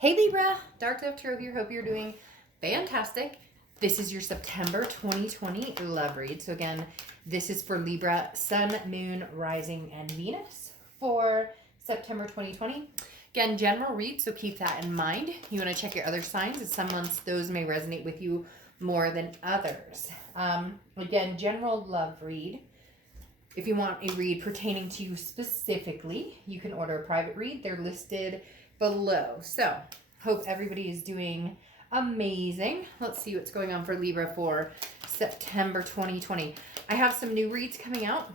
Hey Libra, Dark Dove Tarot here. Hope you're doing fantastic. This is your September 2020 love read. So again, this is for Libra, Sun, Moon, Rising, and Venus for September 2020. Again, general read, so keep that in mind. You want to check your other signs, as some months those may resonate with you more than others. Again, general love read. If you want a read pertaining to you specifically, you can order a private read. They're listed below. So, hope everybody is doing amazing. Let's see what's going on for Libra for September 2020. I have some new reads coming out.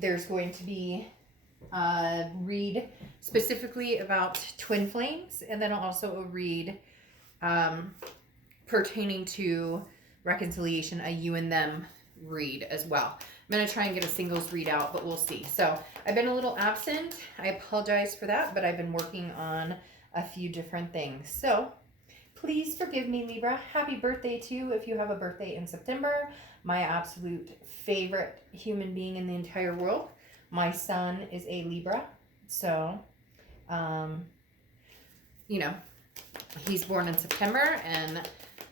There's going to be a read specifically about twin flames, and then also a read pertaining to reconciliation, a you and them read as well. I'm going to try and get a singles read out, but we'll see. So I've been a little absent. I apologize for that, but I've been working on a few different things. So please forgive me, Libra. Happy birthday to you if you have a birthday in September. My absolute favorite human being in the entire world. My son is a Libra. So, he's born in September, and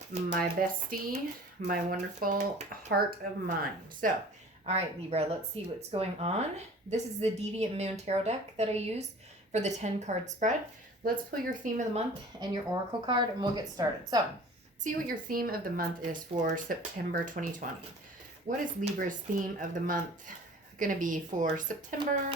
my bestie, my wonderful heart of mine. So, all right, Libra, let's see what's going on. This is the Deviant Moon Tarot deck that I use for the 10-card spread. Let's pull your theme of the month and your oracle card, and we'll get started. So, see what your theme of the month is for September 2020. What is Libra's theme of the month going to be for September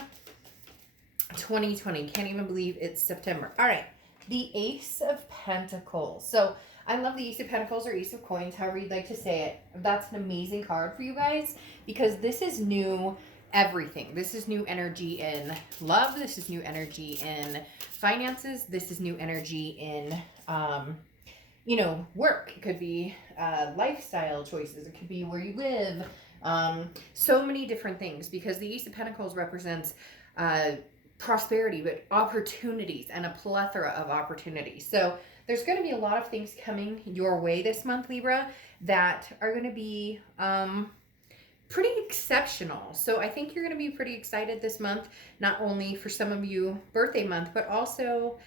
2020? Can't even believe it's September. All right, the Ace of Pentacles. So, I love the Ace of Pentacles or Ace of Coins, however you'd like to say it. That's an amazing card for you guys because this is new everything. This is new energy in love. This is new energy in finances. This is new energy in, work. It could be lifestyle choices. It could be where you live. So many different things because the Ace of Pentacles represents prosperity, but opportunities and a plethora of opportunities. So there's going to be a lot of things coming your way this month, Libra, that are going to be pretty exceptional. So I think you're going to be pretty excited this month, not only for some of you birthday month, but also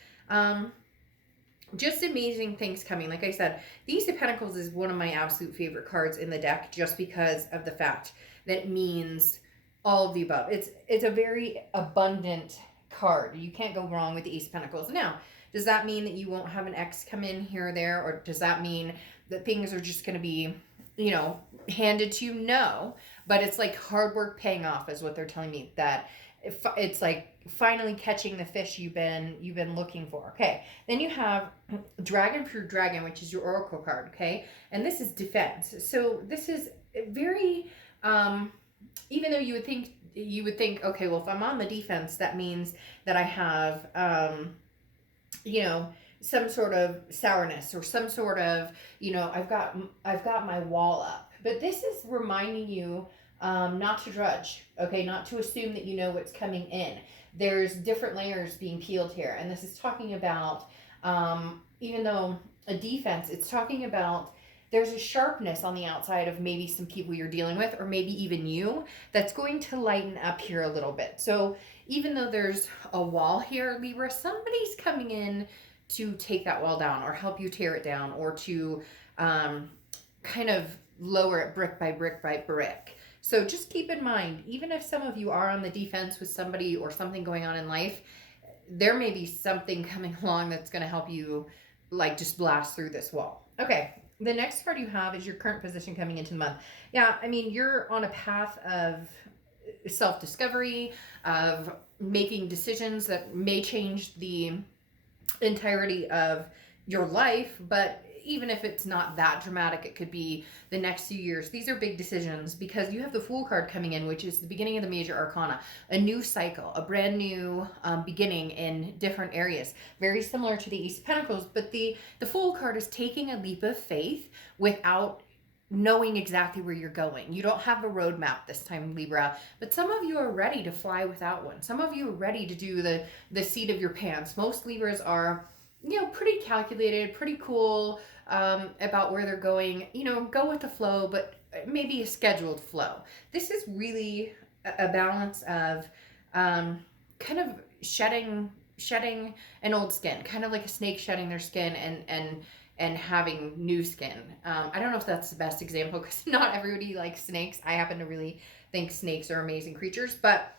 just amazing things coming. Like I said, the Ace of Pentacles is one of my absolute favorite cards in the deck just because of the fact that it means all of the above. It's a very abundant card. You can't go wrong with the Ace of Pentacles. Now, does that mean that you won't have an ex come in here or there? Or does that mean that things are just going to be, handed to you? No. But it's like hard work paying off is what they're telling me. That it's like finally catching the fish you've been looking for. Okay. Then you have Dragon for Dragon, which is your oracle card. Okay. And this is defense. So this is very, even though you would think, okay, well, if I'm on the defense, that means that I have, some sort of sourness or some sort of, I've got my wall up. But this is reminding you not to drudge, okay? Not to assume that you know what's coming in. There's different layers being peeled here. And this is talking about, even though a defense, it's talking about there's a sharpness on the outside of maybe some people you're dealing with, or maybe even you, that's going to lighten up here a little bit. So even though there's a wall here, Libra, somebody's coming in to take that wall down or help you tear it down or to kind of lower it brick by brick by brick. So just keep in mind, even if some of you are on the defense with somebody or something going on in life, there may be something coming along that's going to help you just blast through this wall. Okay. The next card you have is your current position coming into the month. Yeah, I mean, you're on a path of self-discovery, of making decisions that may change the entirety of your life, but even if it's not that dramatic, it could be the next few years. These are big decisions because you have the Fool card coming in, which is the beginning of the major arcana, a new cycle, a brand new beginning in different areas. Very similar to the Ace of Pentacles, but the Fool card is taking a leap of faith without knowing exactly where you're going. You don't have a roadmap this time, Libra, but some of you are ready to fly without one. Some of you are ready to do the seat of your pants. Most Libras are, pretty calculated, pretty cool about where they're going. Go with the flow, but maybe a scheduled flow. This is really a balance of kind of shedding shedding an old skin, kind of like a snake shedding their skin and having new skin. I don't know if that's the best example because not everybody likes snakes. I happen to really think snakes are amazing creatures, but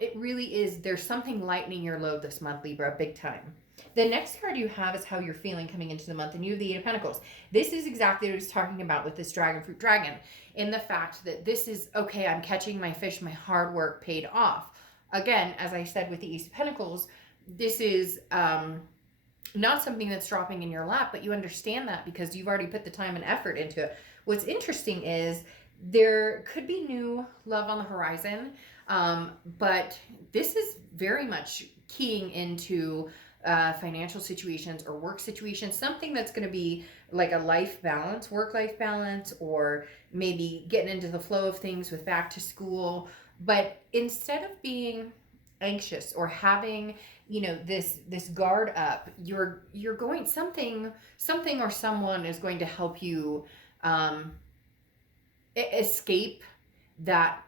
it really is, there's something lightening your load this month, Libra, big time. The next card you have is how you're feeling coming into the month, and you have the Eight of Pentacles. This is exactly what I was talking about with this dragon fruit dragon, in the fact that this is, okay, I'm catching my fish, my hard work paid off. Again, as I said with the Ace of Pentacles, this is not something that's dropping in your lap, but you understand that because you've already put the time and effort into it. What's interesting is there could be new love on the horizon, but this is very much keying into financial situations or work situations, something that's going to be like a life balance, work-life balance, or maybe getting into the flow of things with back to school. But instead of being anxious or having, you know, this guard up, you're going, something or someone is going to help you escape that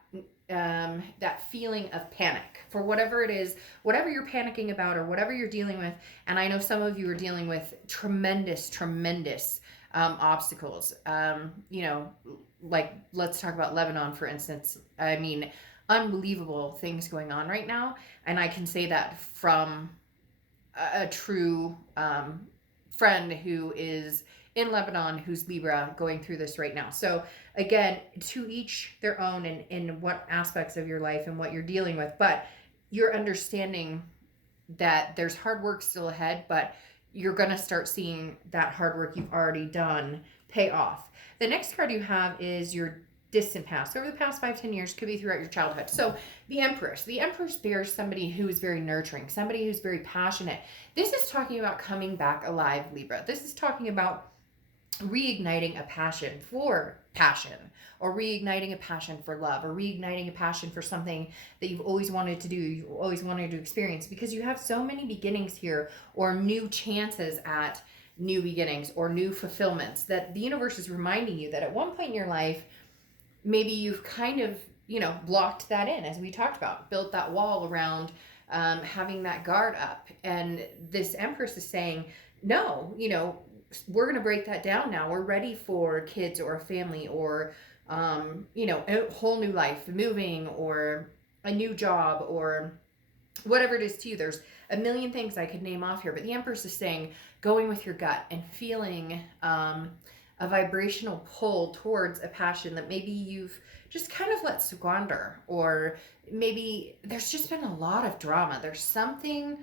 that feeling of panic for whatever it is, whatever you're panicking about or whatever you're dealing with. And I know some of you are dealing with tremendous obstacles. You know, like let's talk about Lebanon, for instance. I mean, unbelievable things going on right now. And I can say that from a true friend who is in Lebanon, who's Libra, going through this right now. So again, to each their own in what aspects of your life and what you're dealing with, but you're understanding that there's hard work still ahead, but you're going to start seeing that hard work you've already done pay off. The next card you have is your distant past. Over the past 5-10 years, could be throughout your childhood. So the Empress bears somebody who is very nurturing, somebody who's very passionate. This is talking about coming back alive, Libra. This is talking about reigniting a passion for passion, or reigniting a passion for love, or reigniting a passion for something that you've always wanted to do, you've always wanted to experience, because you have so many beginnings here, or new chances at new beginnings or new fulfillments, that the universe is reminding you that at one point in your life, maybe you've kind of, you know, blocked that in, as we talked about, built that wall around having that guard up. And this Empress is saying, no, you know, we're going to break that down now. We're ready for kids or a family, or, you know, a whole new life, moving, or a new job, or whatever it is to you. There's a million things I could name off here, but the Empress is saying, going with your gut and feeling a vibrational pull towards a passion that maybe you've just kind of let squander, or maybe there's just been a lot of drama. There's something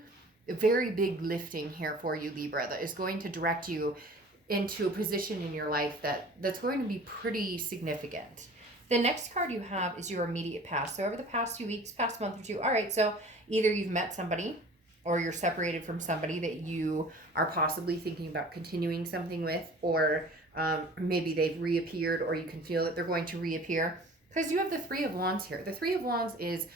very big lifting here for you, Libra, that is going to direct you into a position in your life that's going to be pretty significant. The next card you have is your immediate past. So over the past few weeks, past month or two, all right, so either you've met somebody or you're separated from somebody that you are possibly thinking about continuing something with, or maybe they've reappeared, or you can feel that they're going to reappear, because you have the Three of Wands here. The Three of Wands is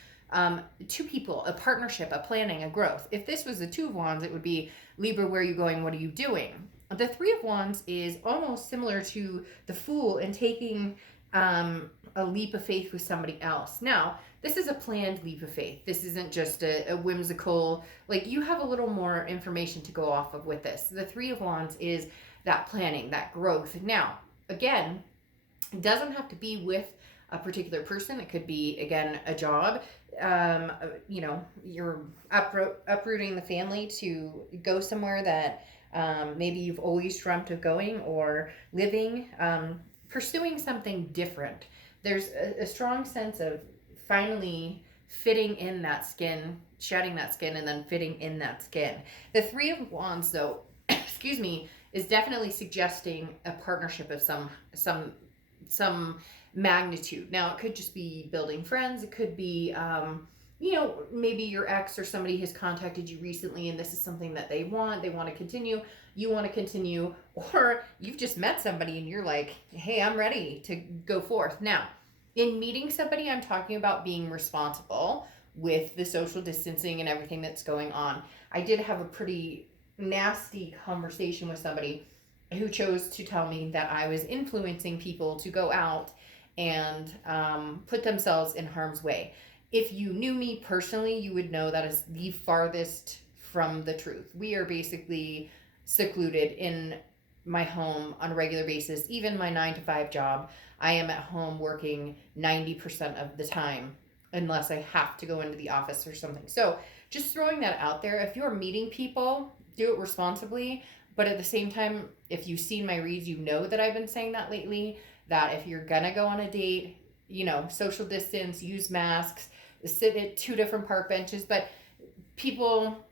two people, a partnership, a planning, a growth. If this was the Two of Wands, it would be, Libra, where are you going? What are you doing? The Three of Wands is almost similar to the Fool in taking a leap of faith with somebody else. Now, this is a planned leap of faith. This isn't just a whimsical, like, you have a little more information to go off of with this. The Three of Wands is that planning, that growth. Now, again, it doesn't have to be with a particular person. It could be, again, a job. You know, you're uprooting the family to go somewhere that maybe you've always dreamt of going or living, pursuing something different. There's a strong sense of finally fitting in that skin, shedding that skin, and then fitting in that skin. The Three of Wands, though, excuse me, is definitely suggesting a partnership of some magnitude. Now, it could just be building friends. It could be, you know, maybe your ex or somebody has contacted you recently and this is something that they want to continue. You want to continue, or you've just met somebody and you're like, hey, I'm ready to go forth. Now, in meeting somebody, I'm talking about being responsible with the social distancing and everything that's going on. I did have a pretty nasty conversation with somebody who chose to tell me that I was influencing people to go out and put themselves in harm's way. If you knew me personally, you would know that is the farthest from the truth. We are basically secluded in my home on a regular basis. Even my 9 to 5 job, I am at home working 90% of the time unless I have to go into the office or something. So just throwing that out there. If you're meeting people, do it responsibly. But at the same time, if you've seen my reads, you know that I've been saying that lately, that if you're gonna go on a date, social distance, use masks, sit at 2 different park benches. But people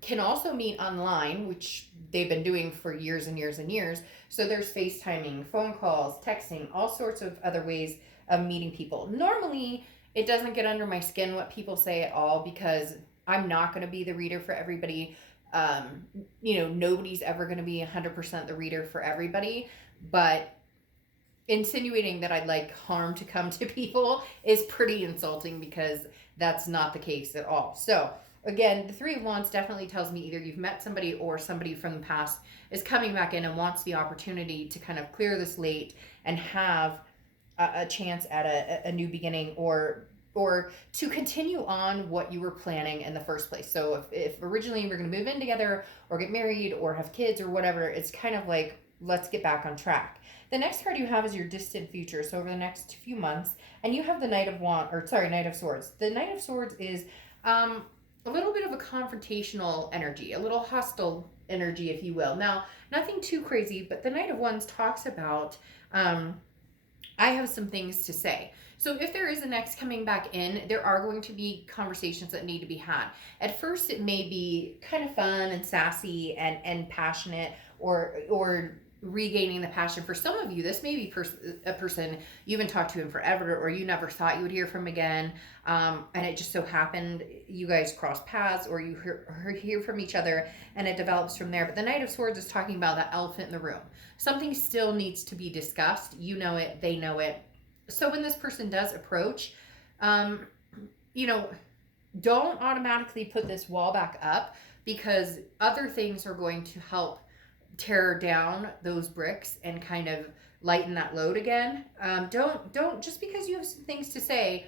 can also meet online, which they've been doing for years and years and years. So there's FaceTiming, phone calls, texting, all sorts of other ways of meeting people. Normally, it doesn't get under my skin what people say at all, because I'm not going to be the reader for everybody. Nobody's ever going to be 100% the reader for everybody. But insinuating that I'd like harm to come to people is pretty insulting, because that's not the case at all. So again, the Three of Wands definitely tells me either you've met somebody or somebody from the past is coming back in and wants the opportunity to kind of clear the slate and have a chance at a new beginning, or to continue on what you were planning in the first place. So if originally we're going to move in together or get married or have kids or whatever, it's kind of like, let's get back on track. The next card you have is your distant future. So over the next few months, and you have the Knight of Swords. The Knight of Swords is a little bit of a confrontational energy, a little hostile energy, if you will. Now, nothing too crazy, but the Knight of Wands talks about, I have some things to say. So if there is an ex coming back in, there are going to be conversations that need to be had. At first, it may be kind of fun and sassy and passionate, or regaining the passion. For some of you, this may be a person you haven't talked to in forever, or you never thought you would hear from again, and it just so happened you guys cross paths, or you hear from each other, and it develops from there. But the Knight of Swords is talking about that elephant in the room. Something still needs to be discussed. You know it, they know it. So when this person does approach, don't automatically put this wall back up, because other things are going to help tear down those bricks and kind of lighten that load again. Don't just because you have some things to say,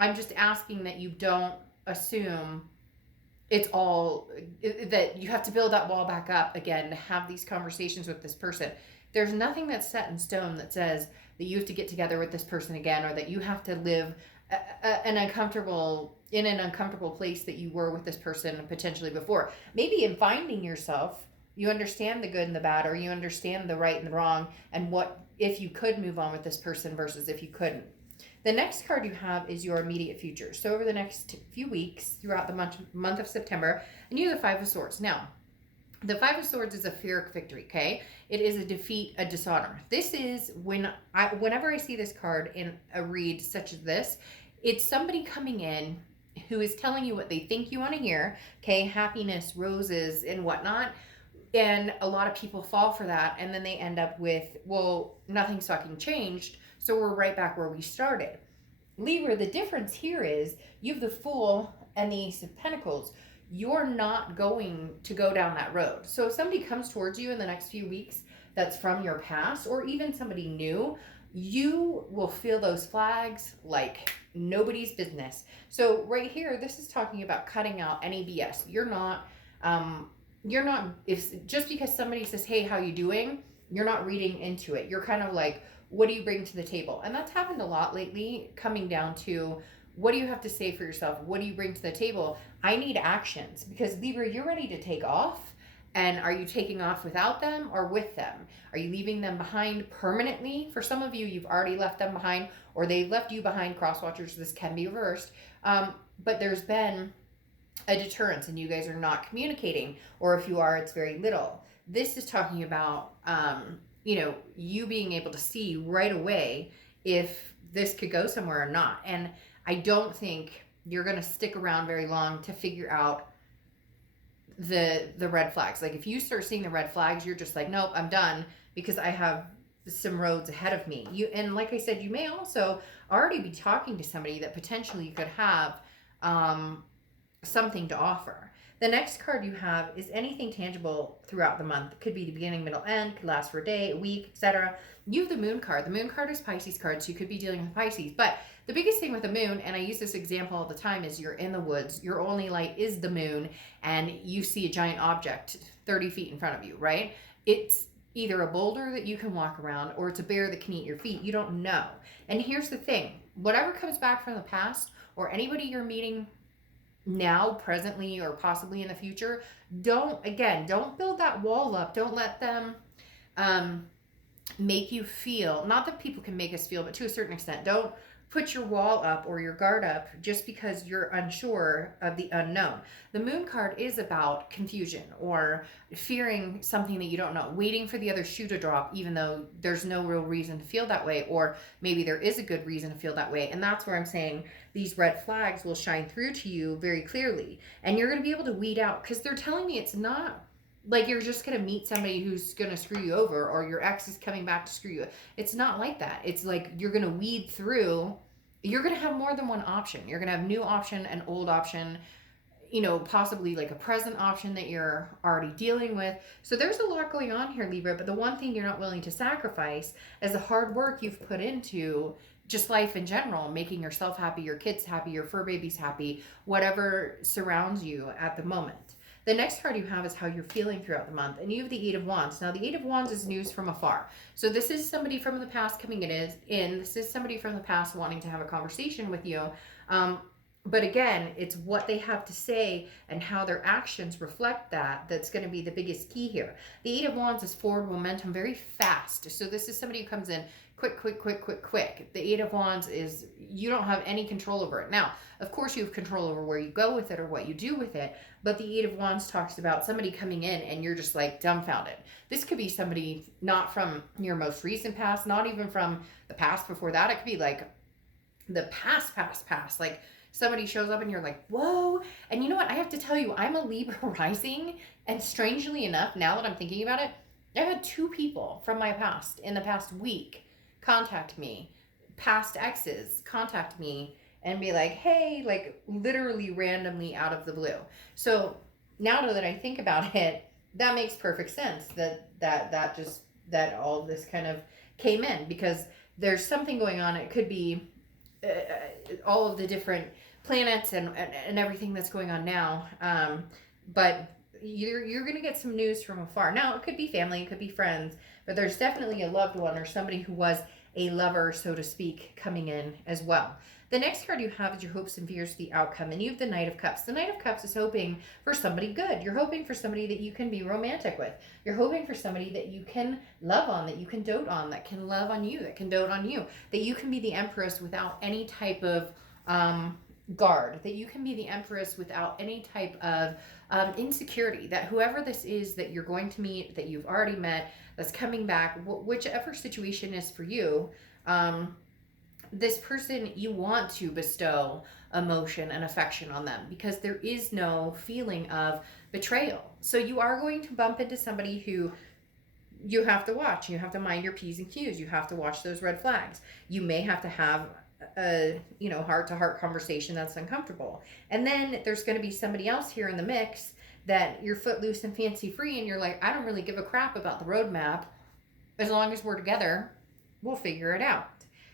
I'm just asking that you don't assume it's all that you have to build that wall back up again to have these conversations with this person. There's nothing that's set in stone that says that you have to get together with this person again, or that you have to live in an uncomfortable place that you were with this person potentially before. Maybe in finding yourself, you understand the good and the bad, or you understand the right and the wrong, and what if you could move on with this person versus if you couldn't. The next card you have is your immediate future. So over the next few weeks, throughout the month of September, and you have the Five of Swords. Now, the Five of Swords is a Pyrrhic victory, okay? It is a defeat, a dishonor. This is whenever I see this card in a read such as this, it's somebody coming in who is telling you what they think you want to hear, okay? Happiness, roses, and whatnot. And a lot of people fall for that, and then they end up with, well, nothing's fucking changed, so we're right back where we started. Libra, the difference here is you have the Fool and the Ace of Pentacles. You're not going to go down that road. So if somebody comes towards you in the next few weeks that's from your past, or even somebody new, you will feel those flags like nobody's business. So right here, this is talking about cutting out any BS. You're not, if just because somebody says, hey, how you doing? You're not reading into it. You're kind of like, what do you bring to the table? And that's happened a lot lately, coming down to, what do you have to say for yourself? What do you bring to the table? I need actions, because Libra, you're ready to take off. And are you taking off without them or with them? Are you leaving them behind permanently? For some of you, you've already left them behind, or they've left you behind. Crosswatchers, this can be reversed. But there's been a deterrence and you guys are not communicating, or if you are, it's very little. This is talking about, you being able to see right away if this could go somewhere or not. And I don't think you're going to stick around very long to figure out the red flags. Like if you start seeing the red flags, you're just like, nope, I'm done, because I have some roads ahead of me. And like I said, you may also already be talking to somebody that potentially could have something to offer. The next card you have is anything tangible throughout the month. It could be the beginning, middle, end, could last for a day, a week, etc. You have the moon card. The moon card is Pisces card, so you could be dealing with Pisces. But the biggest thing with the moon, and I use this example all the time, is you're in the woods. Your only light is the moon, and you see a giant object 30 feet in front of you, right? It's either a boulder that you can walk around or it's a bear that can eat your feet. You don't know. And here's the thing. Whatever comes back from the past or anybody you're meeting now, presently, or possibly in the future, don't build that wall up. Don't let them make you feel, not that people can make us feel, but to a certain extent, don't put your wall up or your guard up just because you're unsure of the unknown. The moon card is about confusion or fearing something that you don't know, waiting for the other shoe to drop, even though there's no real reason to feel that way, or maybe there is a good reason to feel that way. And that's where I'm saying these red flags will shine through to you very clearly. And you're going to be able to weed out, because they're telling me it's not like you're just going to meet somebody who's going to screw you over or your ex is coming back to screw you. It's not like that. It's like you're going to weed through. You're going to have more than one option. You're going to have new option and old option, possibly like a present option that you're already dealing with. So there's a lot going on here, Libra, but the one thing you're not willing to sacrifice is the hard work you've put into just life in general, making yourself happy, your kids happy, your fur babies happy, whatever surrounds you at the moment. The next card you have is how you're feeling throughout the month. And you have the Eight of Wands. Now, the Eight of Wands is news from afar. So this is somebody from the past coming in. This is somebody from the past wanting to have a conversation with you. But again, it's what they have to say and how their actions reflect that's going to be the biggest key here. The Eight of Wands is forward momentum, very fast. So this is somebody who comes in quick. The Eight of Wands is, you don't have any control over it. Now, of course, you have control over where you go with it or what you do with it, but the Eight of Wands talks about somebody coming in and you're just like dumbfounded. This could be somebody not from your most recent past, not even from the past before that. It could be like the past. Like somebody shows up and you're like, whoa. And you know what? I have to tell you, I'm a Libra rising, and strangely enough, now that I'm thinking about it, I've had 2 people from my past in the past week contact me, past exes contact me and be like, hey, like literally randomly out of the blue. So now that I think about it, that makes perfect sense that all of this kind of came in, because there's something going on. It could be all of the different planets and everything that's going on now. But you're going to get some news from afar. Now, it could be family, it could be friends, but there's definitely a loved one or somebody who was a lover, so to speak, coming in as well. The next card you have is your hopes and fears, the outcome, and you have the Knight of Cups. The Knight of Cups is hoping for somebody good. You're hoping for somebody that you can be romantic with. You're hoping for somebody that you can love on, that you can dote on, that can love on you, that can dote on you, that you can be the Empress without any type of guard, that you can be the Empress without any type of insecurity, that whoever this is that you're going to meet, that you've already met, that's coming back, whichever situation is for you, this person, you want to bestow emotion and affection on them, because there is no feeling of betrayal. So you are going to bump into somebody who you have to watch. You have to mind your P's and Q's. You have to watch those red flags. You may have to have a heart-to-heart conversation that's uncomfortable. And then there's going to be somebody else here in the mix that you're footloose and fancy free, and you're like, I don't really give a crap about the roadmap. As long as we're together, we'll figure it out.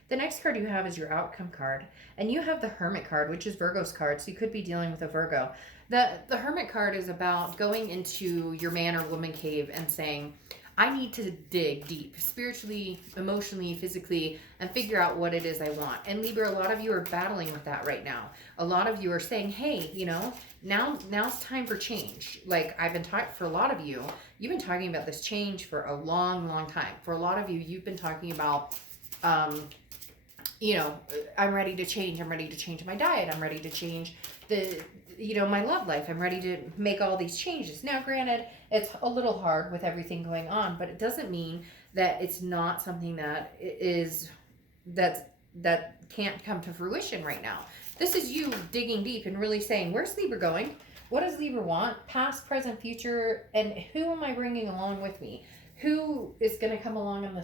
The next card you have is your outcome card, and you have the Hermit card, which is Virgo's card, so you could be dealing with a Virgo. The Hermit card is about going into your man or woman cave and saying, I need to dig deep, spiritually, emotionally, physically, and figure out what it is I want. And Libra, a lot of you are battling with that right now. A lot of you are saying, hey, now's time for change. Like I've been talking, for a lot of you, you've been talking about this change for a long, long time. For a lot of you, you've been talking about, I'm ready to change. I'm ready to change my diet. I'm ready to change my love life. I'm ready to make all these changes. Now, granted, it's a little hard with everything going on, but it doesn't mean that it's not something that can't come to fruition right now. This is you digging deep and really saying, where's Libra going? What does Libra want? Past, present, future, and who am I bringing along with me? Who is going to come along on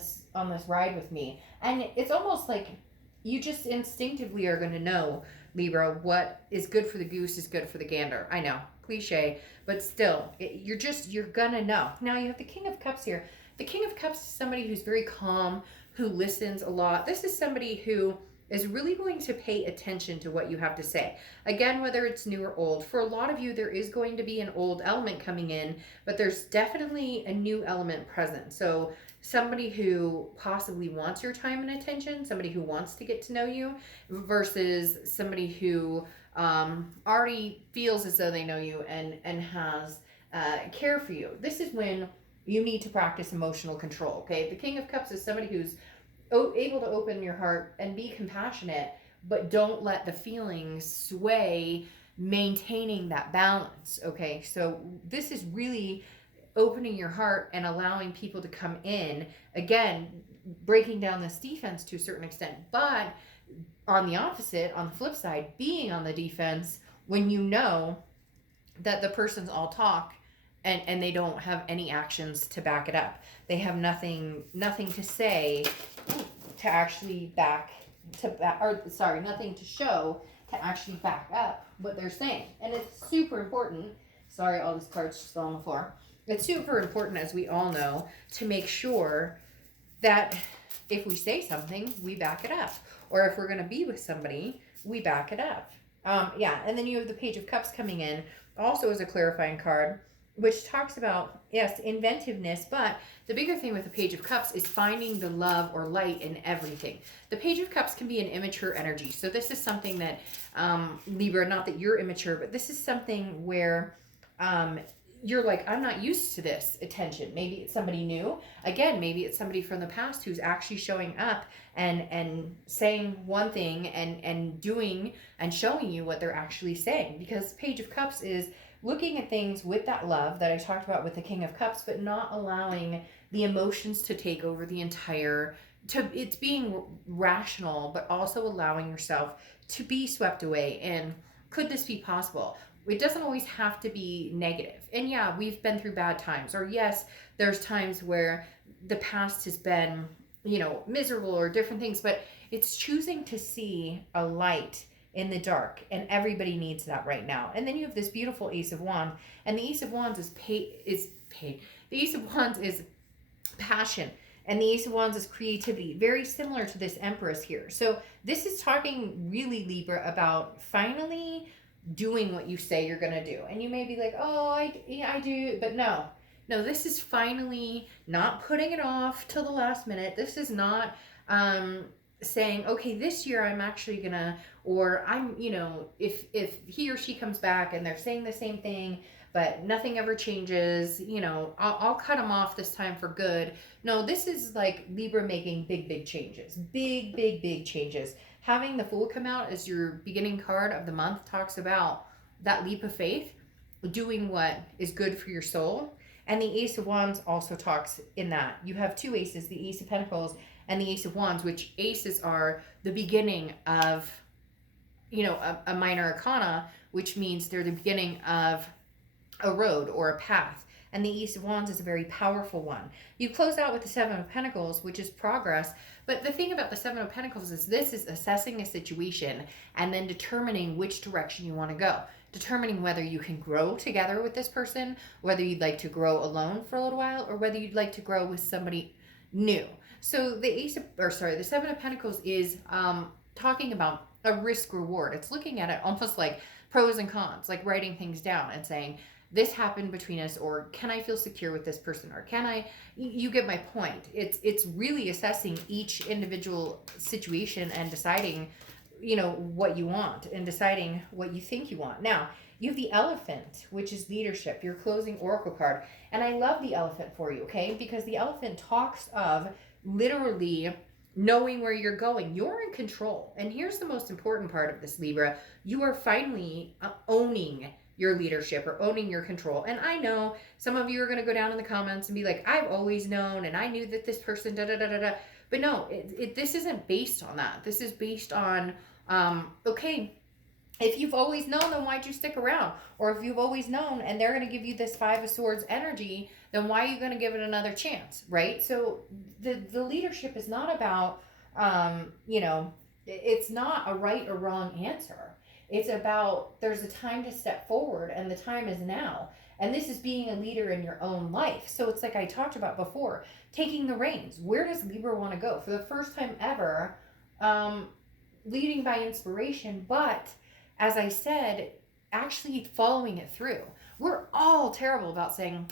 this ride with me? And it's almost like you just instinctively are going to know, Libra, what is good for the goose is good for the gander. I know, cliche, but still, you're gonna know. Now you have the King of Cups here. The King of Cups is somebody who's very calm, who listens a lot. This is somebody who is really going to pay attention to what you have to say. Again, whether it's new or old. For a lot of you, there is going to be an old element coming in, but there's definitely a new element present. So somebody who possibly wants your time and attention, somebody who wants to get to know you, versus somebody who already feels as though they know you and has care for you. This is when you need to practice emotional control, okay? The King of Cups is somebody who's able to open your heart and be compassionate, but don't let the feelings sway, maintaining that balance, okay? So this is really opening your heart and allowing people to come in, again, breaking down this defense to a certain extent, but on the opposite, on the flip side, being on the defense when you know that the person's all talk and they don't have any actions to back it up. They have nothing to say to actually nothing to show to actually back up what they're saying. And it's super important. Sorry, all these cards just fell on the floor. It's super important, as we all know, to make sure that if we say something, we back it up. Or if we're going to be with somebody, we back it up. And then you have the Page of Cups coming in, also as a clarifying card, which talks about, yes, inventiveness, but the bigger thing with the Page of Cups is finding the love or light in everything. The Page of Cups can be an immature energy. So this is something that, Libra, not that you're immature, but this is something where you're like, I'm not used to this attention. Maybe it's somebody new. Again, maybe it's somebody from the past who's actually showing up and saying one thing and doing and showing you what they're actually saying. Because Page of Cups is looking at things with that love that I talked about with the King of Cups, but not allowing the emotions to take over the entire, it's being rational, but also allowing yourself to be swept away. And could this be possible? It doesn't always have to be negative. And yeah, we've been through bad times. Or yes, there's times where the past has been, miserable or different things, but it's choosing to see a light in the dark, and everybody needs that right now. And then you have this beautiful Ace of Wands, and the Ace of Wands is the Ace of Wands is passion, and the Ace of Wands is creativity, very similar to this Empress here. So this is talking really, Libra, about finally doing what you say you're going to do. And you may be like, oh, I do, but no, this is finally not putting it off till the last minute. This is not saying, okay, this year I'm actually gonna, or I'm, if he or she comes back and they're saying the same thing, but nothing ever changes, I'll cut them off this time for good. No, this is like Libra making big changes, big changes. Having the Fool come out as your beginning card of the month talks about that leap of faith, doing what is good for your soul. And the Ace of Wands also talks in that. You have two aces, the Ace of Pentacles and the Ace of Wands, which aces are the beginning of, a minor arcana, which means they're the beginning of a road or a path. And the Ace of Wands is a very powerful one. You close out with the Seven of Pentacles, which is progress. But the thing about the Seven of Pentacles is this is assessing a situation and then determining which direction you want to go. Determining whether you can grow together with this person, whether you'd like to grow alone for a little while, or whether you'd like to grow with somebody new. So the Seven of Pentacles is talking about a risk reward. It's looking at it almost like pros and cons, like writing things down and saying, this happened between us, or can I feel secure with this person, or can I, you get my point. It's really assessing each individual situation and deciding, what you want and deciding what you think you want. Now, you have the Elephant, which is leadership, your closing oracle card. And I love the Elephant for you, okay? Because the Elephant talks of literally knowing where you're going. You're in control. And here's the most important part of this, Libra. You are finally owning your leadership or owning your control. And I know some of you are going to go down in the comments and be like, I've always known and I knew that this person da-da-da-da-da. But no, this isn't based on that. This is based on, okay, if you've always known, then why'd you stick around? Or if you've always known and they're going to give you this Five of Swords energy, then why are you going to give it another chance, right? So the leadership is not about, it's not a right or wrong answer. It's about there's a time to step forward, and the time is now. And this is being a leader in your own life. So it's like I talked about before, taking the reins. Where does Libra want to go? For the first time ever, leading by inspiration, but as I said, actually following it through. We're all terrible about saying,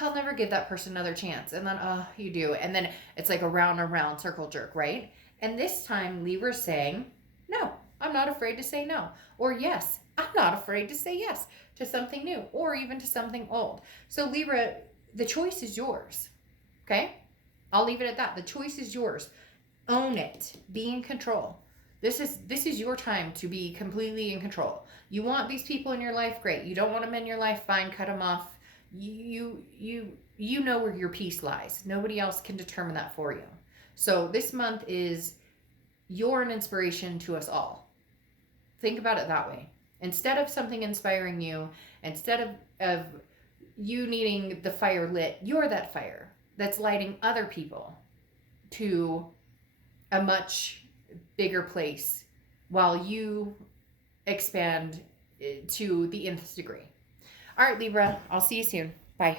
I'll never give that person another chance. And then, oh, you do. And then it's like a round and round circle jerk, right? And this time, Libra's saying, no, I'm not afraid to say no. Or yes, I'm not afraid to say yes to something new or even to something old. So Libra, the choice is yours. Okay? I'll leave it at that. The choice is yours. Own it. Be in control. This is your time to be completely in control. You want these people in your life? Great. You don't want them in your life? Fine, cut them off. You know where your peace lies. Nobody else can determine that for you. So this month is you're an inspiration to us all. Think about it that way. Instead of something inspiring you, instead of you needing the fire lit, you're that fire that's lighting other people to a much bigger place while you expand to the nth degree. All right, Libra, I'll see you soon. Bye.